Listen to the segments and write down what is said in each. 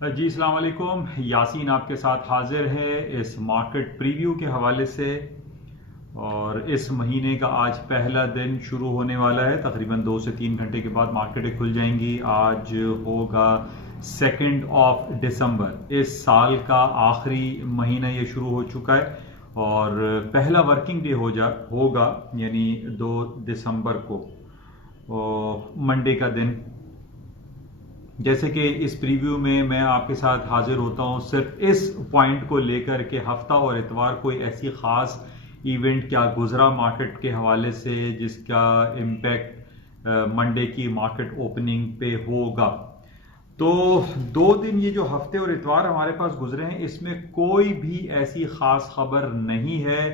जी अस्सलाम वालेकुम। यासीन आपके साथ हाजिर है इस मार्केट प्रीव्यू के हवाले से। और इस महीने का आज पहला दिन शुरू होने वाला है। तकरीबन 2 से 3 घंटे के बाद मार्केटें खुल जाएंगी। आज होगा 2 दिसंबर। इस साल का आखिरी महीना ये शुरू हो चुका है और पहला वर्किंग डे होगा यानी 2 दिसंबर को मंडे का दिन। जैसे कि इस प्रीव्यू में मैं आपके साथ हाजिर होता हूं सिर्फ इस पॉइंट को लेकर के हफ्ता और इतवार कोई ऐसी खास इवेंट क्या गुजरा मार्केट के हवाले से जिसका इम्पैक्ट मंडे की मार्केट ओपनिंग पे होगा। तो 2 दिन ये जो हफ्ते और इतवार हमारे पास गुजरे हैं इसमें कोई भी ऐसी खास खबर नहीं है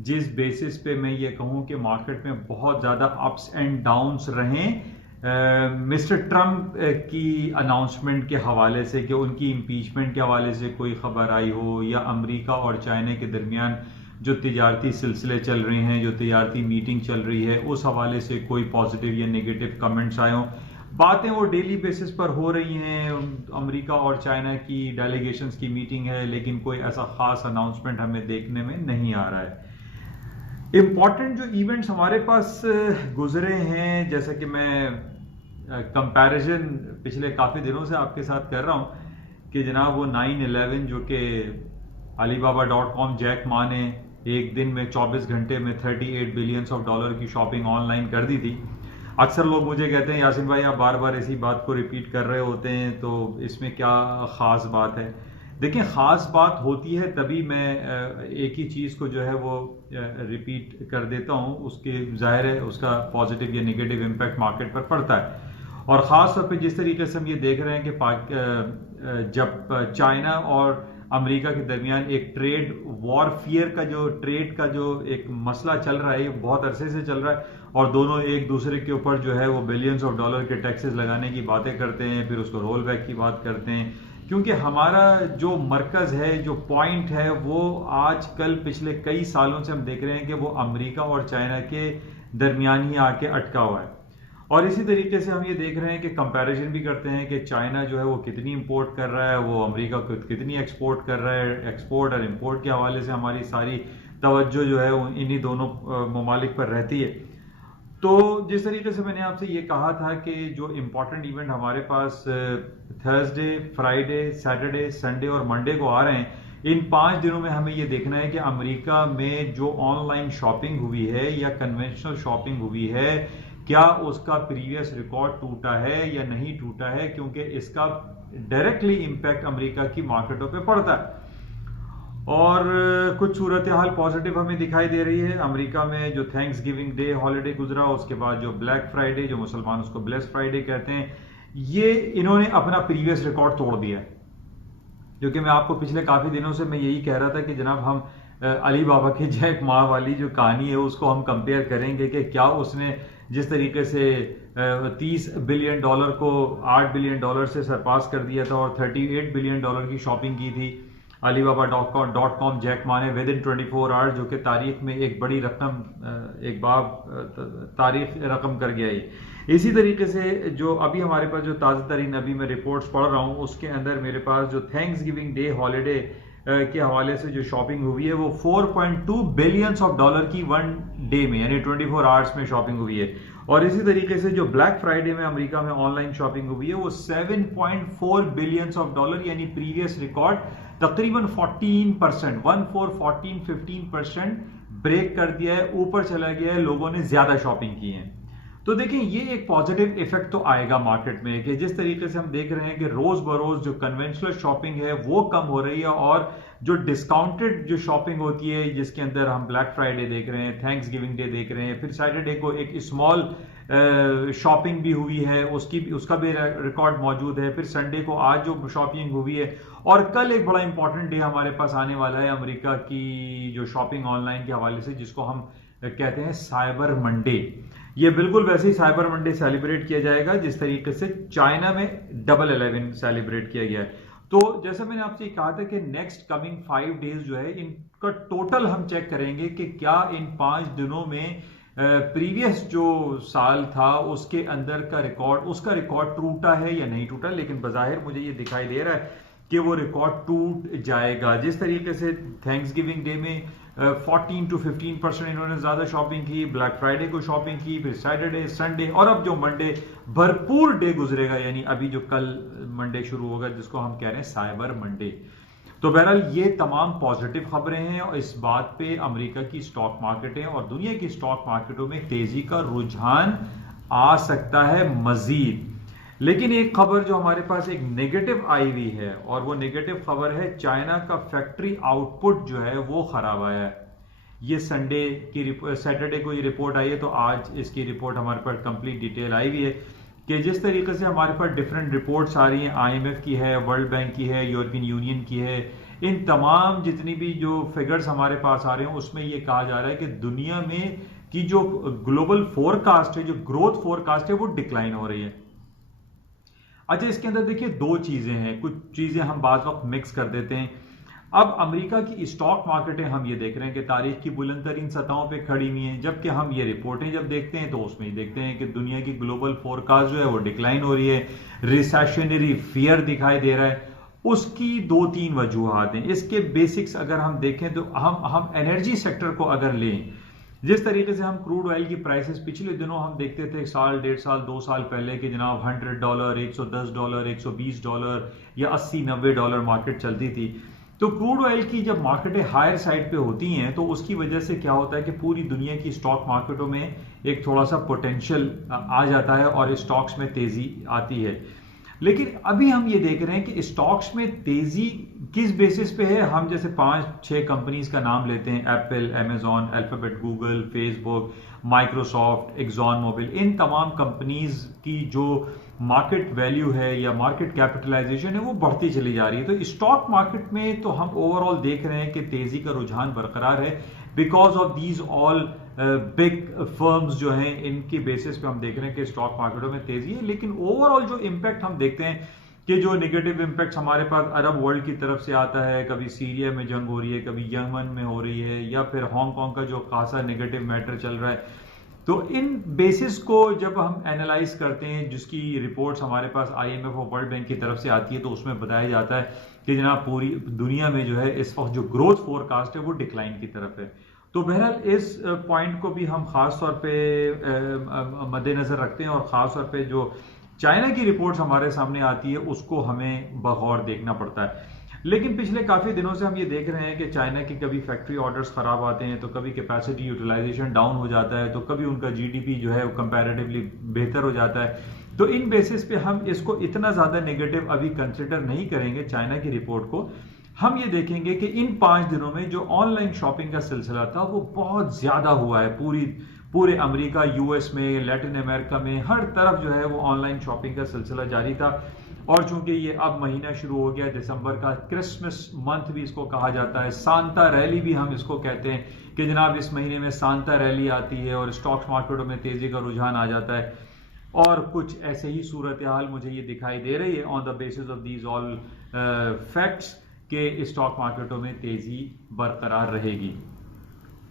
जिस बेसिस पे मैं ये कहूं कि मार्केट में बहुत ज्यादा अप्स एंड डाउन्स रहें मिस्टर ट्रंप की अनाउंसमेंट के हवाले से कि उनकी इम्पीचमेंट के हवाले से कोई खबर आई हो, या अमेरिका और चाइना के दरमियान जो तिजारती सिलसिले चल रहे हैं, जो तिजारती मीटिंग चल रही है, उस हवाले से कोई पॉजिटिव या नेगेटिव कमेंट्स आए हों। बातें वो डेली बेसिस पर हो रही हैं। अमेरिका और चाइना की डेलीगेशंस की मीटिंग है लेकिन कोई ऐसा खास अनाउंसमेंट हमें देखने में नहीं आ रहा है। इम्पॉर्टेंट जो इवेंट्स हमारे पास गुजरे हैं, जैसा कि मैं कंपैरिजन पिछले काफ़ी दिनों से आपके साथ कर रहा हूं कि जनाब वो 9/11 जो कि Alibaba.com जैक मा ने एक दिन में 24 घंटे में 38 बिलियंस ऑफ डॉलर की शॉपिंग ऑनलाइन कर दी थी। अक्सर लोग मुझे कहते हैं यासिन भाई आप बार बार इसी बात को रिपीट कर रहे होते हैं, तो इसमें क्या ख़ास बात है। देखिए, ख़ास बात होती है तभी मैं एक ही चीज़ को जो है वो रिपीट कर देता हूँ, उसके ज़ाहिर है उसका पॉजिटिव या नेगेटिव इम्पैक्ट मार्केट पर पड़ता है। और ख़ास तौर पे जिस तरीके से हम ये देख रहे हैं कि जब चाइना और अमेरिका के दरमियान एक ट्रेड वॉरफेयर का जो एक मसला चल रहा है, ये बहुत अरसे से चल रहा है और दोनों एक दूसरे के ऊपर जो है वो बिलियंस ऑफ डॉलर के टैक्सेस लगाने की बातें करते हैं, फिर उसको रोल बैक की बात करते हैं। क्योंकि हमारा जो मरकज है, जो पॉइंट है, वो आजकल पिछले कई सालों से हम देख रहे हैं कि वो अमेरिका और चाइना के दरमियान ही आके अटका हुआ है। और इसी तरीके से हम ये देख रहे हैं कि कंपैरिजन भी करते हैं कि चाइना जो है वो कितनी इंपोर्ट कर रहा है, वो अमेरिका को कितनी एक्सपोर्ट कर रहा है। एक्सपोर्ट और इंपोर्ट के हवाले से हमारी सारी तवज्जो जो है इन्हीं दोनों ममालिक पर रहती है। तो जिस तरीके से मैंने आपसे ये कहा था कि जो इम्पोर्टेंट इवेंट हमारे पास थर्सडे, फ्राइडे, सैटरडे, संडे और मंडे को आ रहे हैं, इन 5 दिनों में हमें ये देखना है कि अमेरिका में जो ऑनलाइन शॉपिंग हुई है या कन्वेंशनल शॉपिंग हुई है, क्या उसका प्रीवियस रिकॉर्ड टूटा है या नहीं टूटा है, क्योंकि इसका डायरेक्टली इंपैक्ट अमेरिका की मार्केटों पे पड़ता है। और कुछ सूरत हाल पॉजिटिव हमें दिखाई दे रही है। अमेरिका में जो थैंक्स गिविंग डे हॉलीडे गुजरा, उसके बाद जो ब्लैक फ्राइडे, जो मुसलमान उसको ब्लेस फ्राइडे कहते हैं, ये इन्होंने अपना प्रीवियस रिकॉर्ड तोड़ दिया है। जो कि मैं आपको पिछले काफी दिनों से मैं यही कह रहा था कि जनाब हम अली बाबा के जैक मा वाली जो कहानी है उसको हम कंपेयर करेंगे कि क्या उसने जिस तरीके से 30 बिलियन डॉलर को 8 बिलियन डॉलर से सरपास कर दिया था और 38 बिलियन डॉलर की शॉपिंग की थी Alibaba.com जैक मा ने विद इन 24 आवर्स, जो कि तारीख में एक बड़ी रकम, एक तारीख रकम कर गया ही। इसी तरीके से जो अभी हमारे पास जो ताज़ा तरीन अभी मैं रिपोर्ट्स पढ़ रहा हूँ उसके अंदर मेरे पास जो थैंक्स गिविंग डे हॉलीडे के हवाले से जो शॉपिंग हुई है वो 4.2 बिलियंस ऑफ डॉलर की वन डे में यानी 24 आवर्स में शॉपिंग हुई है। और इसी तरीके से जो ब्लैक फ्राइडे में अमेरिका में ऑनलाइन शॉपिंग हुई है वो 7.4 बिलियंस ऑफ डॉलर यानी प्रीवियस रिकॉर्ड तकरीबन 14%, 15% ब्रेक कर दिया है, ऊपर चला गया है, लोगों ने ज्यादा शॉपिंग की है। तो देखें, ये एक पॉजिटिव इफेक्ट तो आएगा मार्केट में कि जिस तरीके से हम देख रहे हैं कि रोज बरोज जो कन्वेंशनल शॉपिंग है वो कम हो रही है और जो डिस्काउंटेड जो शॉपिंग होती है जिसके अंदर हम ब्लैक फ्राइडे देख रहे हैं, थैंक्स गिविंग डे देख रहे हैं, फिर सैटरडे को एक स्मॉल शॉपिंग भी हुई है, उसका भी रिकॉर्ड मौजूद है, फिर संडे को आज जो शॉपिंग हुई है, और कल एक बड़ा इंपॉर्टेंट डे हमारे पास आने वाला है अमेरिका की जो शॉपिंग ऑनलाइन के हवाले से, जिसको हम कहते हैं साइबर मंडे। ये बिल्कुल वैसे ही साइबर मंडे सेलिब्रेट किया जाएगा जिस तरीके से चाइना में 11/11 सेलिब्रेट किया गया है। तो जैसा मैंने आपसे कहा था कि नेक्स्ट कमिंग 5 डेज जो है इनका टोटल हम चेक करेंगे कि क्या इन 5 दिनों में प्रीवियस जो साल था उसके अंदर का रिकॉर्ड, उसका रिकॉर्ड टूटा है या नहीं टूटा। लेकिन बज़ाहिर मुझे ये दिखाई दे रहा है कि वो रिकॉर्ड टूट जाएगा। जिस तरीके से थैंक्सगिविंग डे में 14 to 15% इन्होंने ज्यादा शॉपिंग की, ब्लैक फ्राइडे को शॉपिंग की, फिर सैटरडे, संडे, और अब जो मंडे भरपूर डे गुजरेगा, यानी अभी जो कल मंडे शुरू होगा जिसको हम कह रहे हैं साइबर मंडे। तो बहरहाल ये तमाम पॉजिटिव खबरें हैं और इस बात पे अमेरिका की स्टॉक मार्केटें और दुनिया की स्टॉक मार्केटों में तेजी का रुझान आ सकता है मजीद। लेकिन एक खबर जो हमारे पास एक नेगेटिव आई हुई है, और वो नेगेटिव खबर है चाइना का फैक्ट्री आउटपुट जो है वो खराब आया है। ये सैटरडे को ये रिपोर्ट आई है, तो आज इसकी रिपोर्ट हमारे पास कंप्लीट डिटेल आई हुई है कि जिस तरीके से हमारे पास डिफरेंट रिपोर्ट्स आ रही हैं, IMF की है, वर्ल्ड बैंक की है, यूरोपियन यूनियन की है, इन तमाम जितनी भी जो फिगर्स हमारे पास आ रहे हैं उसमें ये कहा जा रहा है कि दुनिया में की जो ग्लोबल फोरकास्ट है, जो ग्रोथ फोरकास्ट है, वो डिक्लाइन हो रही है। अच्छा, इसके अंदर देखिए दो चीजें हैं, कुछ चीजें हम बात वक्त मिक्स कर देते हैं। अब अमेरिका की स्टॉक मार्केटें हम ये देख रहे हैं कि तारीख की बुलंद तरीन सतहों पे खड़ी हुई हैं, जबकि हम ये रिपोर्टें जब देखते हैं तो उसमें ही देखते हैं कि दुनिया की ग्लोबल फोरकास्ट जो है वो डिक्लाइन हो रही है, रिसेशनरी फियर दिखाई दे रहा है। उसकी दो तीन वजूहात हैं। इसके बेसिक्स अगर हम देखें तो हम एनर्जी सेक्टर को अगर लें, जिस तरीके से हम क्रूड ऑयल की प्राइसेस पिछले दिनों हम देखते थे, साल, 1.5 साल, 2 साल पहले कि जनाब $100, $110, $120 या $80-90 मार्केट चलती थी। तो क्रूड ऑयल की जब मार्केटें हायर साइड पे होती हैं तो उसकी वजह से क्या होता है कि पूरी दुनिया की स्टॉक मार्केटों में एक थोड़ा सा पोटेंशियल आ जाता है और स्टॉक्स में तेजी आती है। लेकिन अभी हम ये देख रहे हैं कि स्टॉक्स में तेजी किस बेसिस पे है। हम जैसे 5-6 कंपनीज का नाम लेते हैं, Apple, Amazon, Alphabet, Google, Facebook, Microsoft, Exxon Mobil, इन तमाम कंपनीज की जो मार्केट वैल्यू है या मार्केट कैपिटलाइजेशन है वो बढ़ती चली जा रही है। तो स्टॉक मार्केट में तो हम ओवरऑल देख रहे हैं कि तेजी का रुझान बरकरार है because of these all big firms जो हैं, इनकी बेसिस पे हम देख रहे हैं कि स्टॉक मार्केटों में तेजी है। लेकिन ओवरऑल जो इम्पैक्ट हम देखते हैं कि जो नेगेटिव इम्पैक्ट हमारे पास अरब वर्ल्ड की तरफ से आता है, कभी सीरिया में जंग हो रही है, कभी यमन में हो रही है, या फिर हांगकांग का जो खासा नेगेटिव मैटर चल रहा है, तो इन बेसिस को जब हम एनालाइज करते हैं, जिसकी रिपोर्ट्स हमारे पास IMF और वर्ल्ड बैंक की तरफ से आती है, तो उसमें बताया जाता है कि जनाब पूरी दुनिया में जो है इस वक्त जो ग्रोथ फोरकास्ट है वो डिक्लाइन की तरफ है। तो बहरहाल इस पॉइंट को भी हम खास तौर पे मद्देनजर रखते हैं और खास तौर पे जो चाइना की रिपोर्ट्स हमारे सामने आती है उसको हमें बगौर देखना पड़ता है। लेकिन पिछले काफी दिनों से हम ये देख रहे हैं कि चाइना के कभी फैक्ट्री ऑर्डर्स खराब आते हैं, तो कभी कैपेसिटी यूटिलाइजेशन डाउन हो जाता है, तो कभी उनका GDP जो है वो कंपैरेटिवली बेहतर हो जाता है। तो इन बेसिस पे हम इसको इतना ज्यादा नेगेटिव अभी कंसिडर नहीं करेंगे चाइना की रिपोर्ट को। हम ये देखेंगे कि इन 5 दिनों में जो ऑनलाइन शॉपिंग का सिलसिला था वो बहुत ज्यादा हुआ है। पूरे अमेरिका, US में, लैटिन अमेरिका में, हर तरफ जो है वो ऑनलाइन शॉपिंग का सिलसिला जारी था। और चूंकि ये अब महीना शुरू हो गया दिसंबर का, क्रिसमस मंथ भी इसको कहा जाता है, सांता रैली भी हम इसको कहते हैं कि जनाब इस महीने में सांता रैली आती है और स्टॉक मार्केटों में तेजी का रुझान आ जाता है। और कुछ ऐसे ही सूरत हाल मुझे ये दिखाई दे रही है on the basis of these all facts के स्टॉक मार्केटों में तेजी बरकरार रहेगी।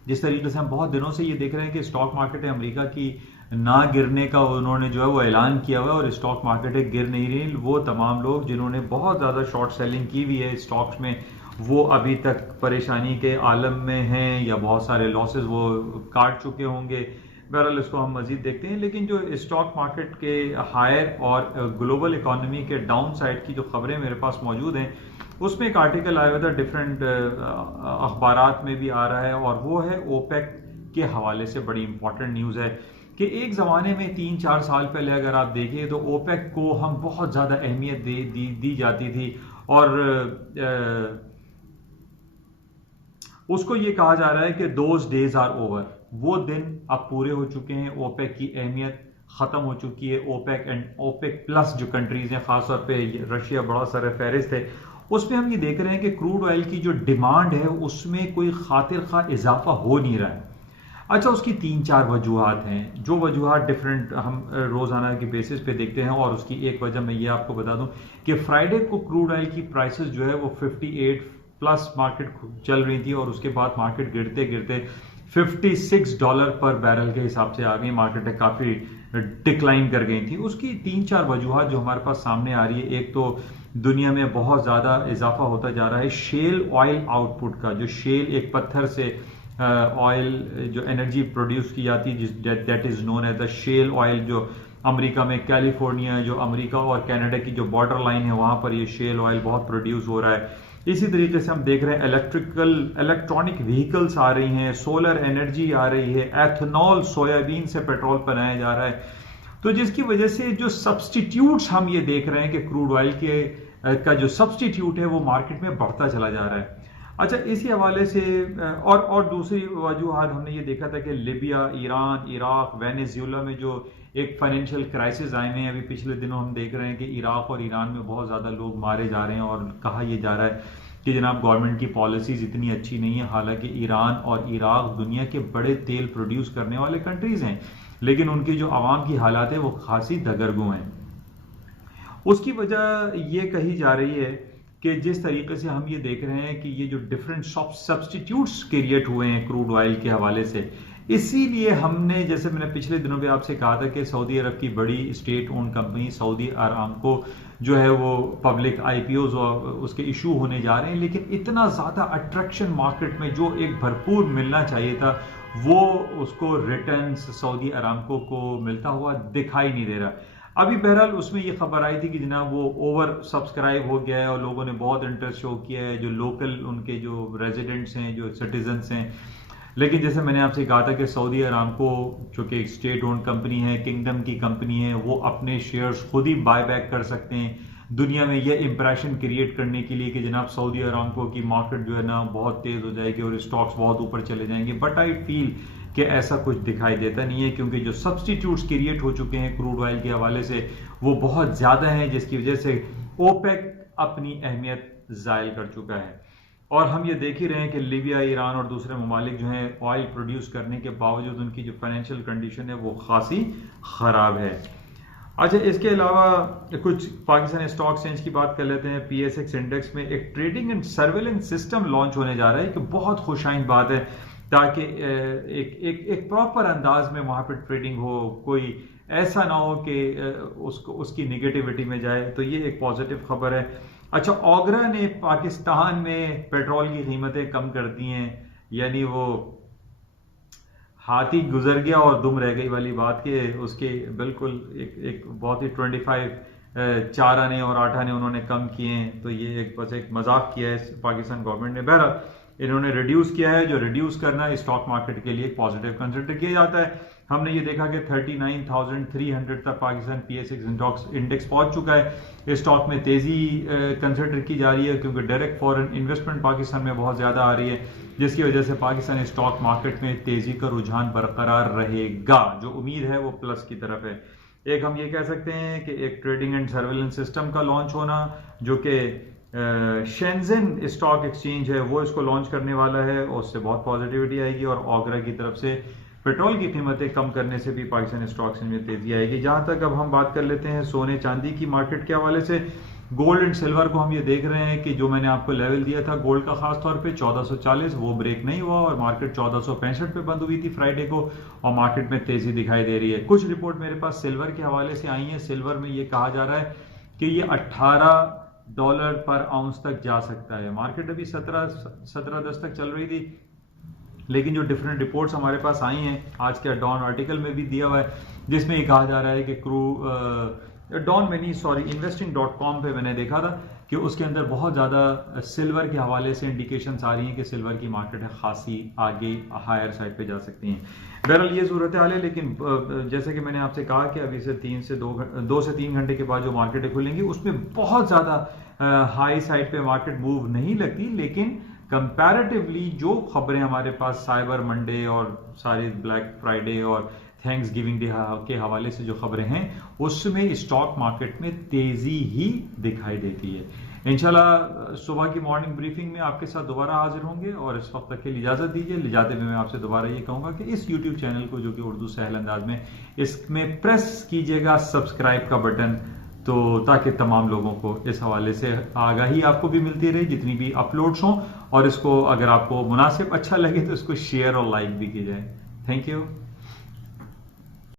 जिस तरीके से हम बहुत दिनों से ये देख रहे हैं कि स्टॉक मार्केटें अमेरिका की ना गिरने का उन्होंने जो है वो ऐलान किया हुआ है और स्टॉक मार्केटें गिर नहीं रही। वो तमाम लोग जिन्होंने बहुत ज़्यादा शॉर्ट सेलिंग की हुई है स्टॉक्स में, वो अभी तक परेशानी के आलम में हैं या बहुत सारे लॉसेस वो काट चुके होंगे। बहरहाल इसको हम मजीद देखते हैं। लेकिन जो स्टॉक मार्केट के हायर और ग्लोबल इकोनॉमी के डाउन साइड की जो खबरें मेरे पास मौजूद हैं, उसमें एक आर्टिकल आया हुआ था, डिफरेंट अखबारात में भी आ रहा है, और वो है ओपेक के हवाले से बड़ी इंपॉर्टेंट न्यूज़ है कि एक ज़माने में 3-4 साल पहले अगर आप देखें तो ओपेक को हम बहुत ज़्यादा अहमियत दी जाती थी और उसको ये कहा जा रहा है कि दोज डेज आर ओवर, वो दिन अब पूरे हो चुके हैं। ओपेक की अहमियत खत्म हो चुकी है। ओपेक एंड ओपेक प्लस जो कंट्रीज हैं, खासतौर पे रशिया बड़ा सर फहरिस्त है, उसमें हम ये देख रहे हैं कि क्रूड ऑयल की जो डिमांड है उसमें कोई खातिर खा इजाफा हो नहीं रहा है। अच्छा, उसकी 3-4 वजूहात हैं, जो वजूहात डिफरेंट हम रोजाना के बेसिस पे देखते हैं। और उसकी एक वजह मैं ये आपको बता दूं कि फ्राइडे को क्रूड ऑयल की प्राइसेस जो है वो 58 प्लस मार्केट चल रही थी और उसके बाद मार्केट गिरते गिरते $56 पर बैरल के हिसाब से आ गई। मार्केट काफी डिक्लाइन कर गई थी। उसकी 3-4 वजूहात जो हमारे पास सामने आ रही है, एक तो दुनिया में बहुत ज़्यादा इजाफा होता जा रहा है शेल ऑयल आउटपुट का। जो शेल एक पत्थर से ऑयल जो एनर्जी प्रोड्यूस की जाती है that is known as the shale oil, जो अमेरिका में कैलिफोर्निया, जो अमेरिका और कनाडा की जो बॉर्डर लाइन है वहां पर ये शेल ऑयल बहुत प्रोड्यूस हो रहा है। इसी तरीके से हम देख रहे हैं इलेक्ट्रॉनिक व्हीकल्स आ रही हैं, सोलर एनर्जी आ रही है, एथेनॉल सोयाबीन से पेट्रोल बनाया जा रहा है। तो जिसकी वजह से जो सब्सटीट्यूट्स हम ये देख रहे हैं कि क्रूड ऑयल के का जो सब्सटीट्यूट है वो मार्केट में बढ़ता चला जा रहा है। अच्छा, इसी हवाले से और दूसरी वजूहत हमने ये देखा था कि लिबिया, ईरान, इराक, वेनेजुएला में जो एक फाइनेंशियल क्राइसिस आए हुए हैं अभी पिछले दिनों, हम देख रहे हैं कि इराक और ईरान में बहुत ज़्यादा लोग मारे जा रहे हैं और कहा यह जा रहा है कि जनाब गवर्नमेंट की पॉलिसीज इतनी अच्छी नहीं है। हालांकि ईरान और इराक दुनिया के बड़े तेल प्रोड्यूस करने वाले कंट्रीज हैं, लेकिन उनकी जो आवाम की हालात है वो खासी दगरगू हैं। उसकी वजह यह कही जा रही है कि जिस तरीके से हम ये देख रहे हैं कि ये जो डिफरेंट सब्सटीट्यूट्स क्रिएट हुए हैं क्रूड ऑयल के हवाले से, इसीलिए हमने, जैसे मैंने पिछले दिनों भी आपसे कहा था कि सऊदी अरब की बड़ी state own company Saudi Aramco जो है वो पब्लिक आईपीओज उसके इशू होने जा रहे हैं, लेकिन इतना ज़्यादा अट्रैक्शन मार्केट में जो एक भरपूर मिलना चाहिए था वो उसको रिटर्न्स सऊदी अरामको को मिलता हुआ दिखाई नहीं दे रहा। अभी बहरहाल उसमें ये खबर आई थी कि जनाब वो ओवर सब्सक्राइब हो गया है और लोगों ने बहुत इंटरेस्ट शो किया है, जो लोकल उनके जो रेजिडेंट्स हैं, जो सिटीजन्स हैं। लेकिन जैसे मैंने आपसे कहा था कि सऊदी अरामको जो कि एक स्टेट ओन कंपनी है, किंगडम की कंपनी है, वो अपने शेयर्स खुद ही बाय बैक कर सकते हैं दुनिया में यह इंप्रेशन क्रिएट करने के लिए कि जनाब सऊदी अरामको की मार्केट जो है ना बहुत तेज हो जाएगी और स्टॉक्स बहुत ऊपर चले जाएंगे। बट आई फील कि ऐसा कुछ दिखाई देता नहीं है, क्योंकि जो सब्सटीट्यूट्स क्रिएट हो चुके हैं क्रूड ऑयल के हवाले से वो बहुत ज्यादा हैं, जिसकी वजह से ओपेक अपनी अहमियत जायल कर चुका है। और हम ये देख ही रहे हैं कि लिबिया, ईरान और दूसरे ममालिक जो हैं ऑयल प्रोड्यूस करने के बावजूद उनकी जो फाइनेंशियल कंडीशन है वो खासी खराब है। अच्छा, इसके अलावा कुछ पाकिस्तानी स्टॉक एक्सचेंज की बात कर लेते हैं। PSX इंडेक्स में एक trading and surveillance system launch होने जा रहा है कि बहुत खुशाइन बात है, ताकि एक प्रॉपर अंदाज में वहां पर ट्रेडिंग हो, कोई ऐसा ना हो कि उसकी निगेटिविटी में जाए। तो ये एक पॉजिटिव खबर है। अच्छा, ऑगरा ने पाकिस्तान में पेट्रोल की कीमतें कम कर दी हैं, यानी वो हाथी गुजर गया और दुम रह गई वाली बात के उसके बिल्कुल एक बहुत ही 25 4 आने और 8 आने उन्होंने कम किए हैं। तो ये बस एक मजाक किया है पाकिस्तान गवर्नमेंट ने। बहरहाल इन्होंने रिड्यूस किया है, जो रिड्यूस करना स्टॉक मार्केट के लिए पॉजिटिव कंसिडर किया जाता है। हमने ये देखा कि 39,300 तक पाकिस्तान PSX इंडेक्स पहुंच चुका है। स्टॉक में तेजी कंसिडर की जा रही है, क्योंकि डायरेक्ट फॉरेन इन्वेस्टमेंट पाकिस्तान में बहुत ज्यादा आ रही है, जिसकी वजह से पाकिस्तानी स्टॉक मार्केट में तेजी का रुझान बरकरार रहेगा। जो उम्मीद है वो प्लस की तरफ है। एक हम ये कह सकते हैं कि एक ट्रेडिंग एंड सर्वेलेंस सिस्टम का लॉन्च होना, जो कि शेंजन स्टॉक एक्सचेंज है वो इसको लॉन्च करने वाला है, और उससे बहुत पॉजिटिविटी आएगी। और ऑगरा की तरफ से पेट्रोल की कीमतें कम करने से भी पाकिस्तानी स्टॉक एक्सचेंज में तेजी आएगी। जहां तक अब हम बात कर लेते हैं सोने चांदी की मार्केट के हवाले से, गोल्ड एंड सिल्वर को हम ये देख रहे हैं कि जो मैंने आपको लेवल दिया था गोल्ड का खास तौर पे 1440, वो ब्रेक नहीं हुआ और मार्केट 1465 पे बंद हुई थी फ्राइडे को, और मार्केट में तेजी दिखाई दे रही है। कुछ रिपोर्ट मेरे पास सिल्वर के हवाले से आई है। सिल्वर में ये कहा जा रहा है कि ये $18 पर आउंस तक जा सकता है। मार्केट अभी 17-10 तक चल रही थी, लेकिन जो डिफरेंट रिपोर्ट्स हमारे पास आई हैं, आज के डॉन आर्टिकल में भी दिया हुआ है, जिसमें ये कहा जा रहा है कि डॉन में नहीं, सॉरी, investing.com पे मैंने देखा था कि उसके अंदर बहुत ज़्यादा सिल्वर के हवाले से इंडिकेशंस आ रही हैं कि सिल्वर की मार्केट है खासी आगे हायर साइड पे जा सकती हैं। बहरहाल ये सूरत हाल है, लेकिन जैसे कि मैंने आपसे कहा कि अभी से 2 से 3 घंटे के बाद जो मार्केटें खुलेंगी उसमें बहुत ज़्यादा हाई साइड पे मार्केट मूव नहीं लगती, लेकिन कंपैरेटिवली जो खबरें हमारे पास साइबर मंडे और सारे ब्लैक फ्राइडे और थैंक्स गिविंग डे के हवाले से जो खबरें हैं उसमें स्टॉक मार्केट में तेजी ही दिखाई देती है। इंशाल्लाह सुबह की मॉर्निंग ब्रीफिंग में आपके साथ दोबारा हाजिर होंगे, और इस वक्त तक के लिए इजाजत दीजिए। ले जाते हुए मैं आपसे दोबारा ये कहूंगा कि इस YouTube चैनल को, जो कि उर्दू सहल अंदाज में, इसमें प्रेस कीजिएगा सब्सक्राइब का बटन, तो ताकि तमाम लोगों को इस हवाले से आगाही आपको भी मिलती रहे जितनी भी अपलोड्स हों, और इसको अगर आपको मुनासिब अच्छा लगे तो इसको शेयर और लाइक भी की जाए। Thank you.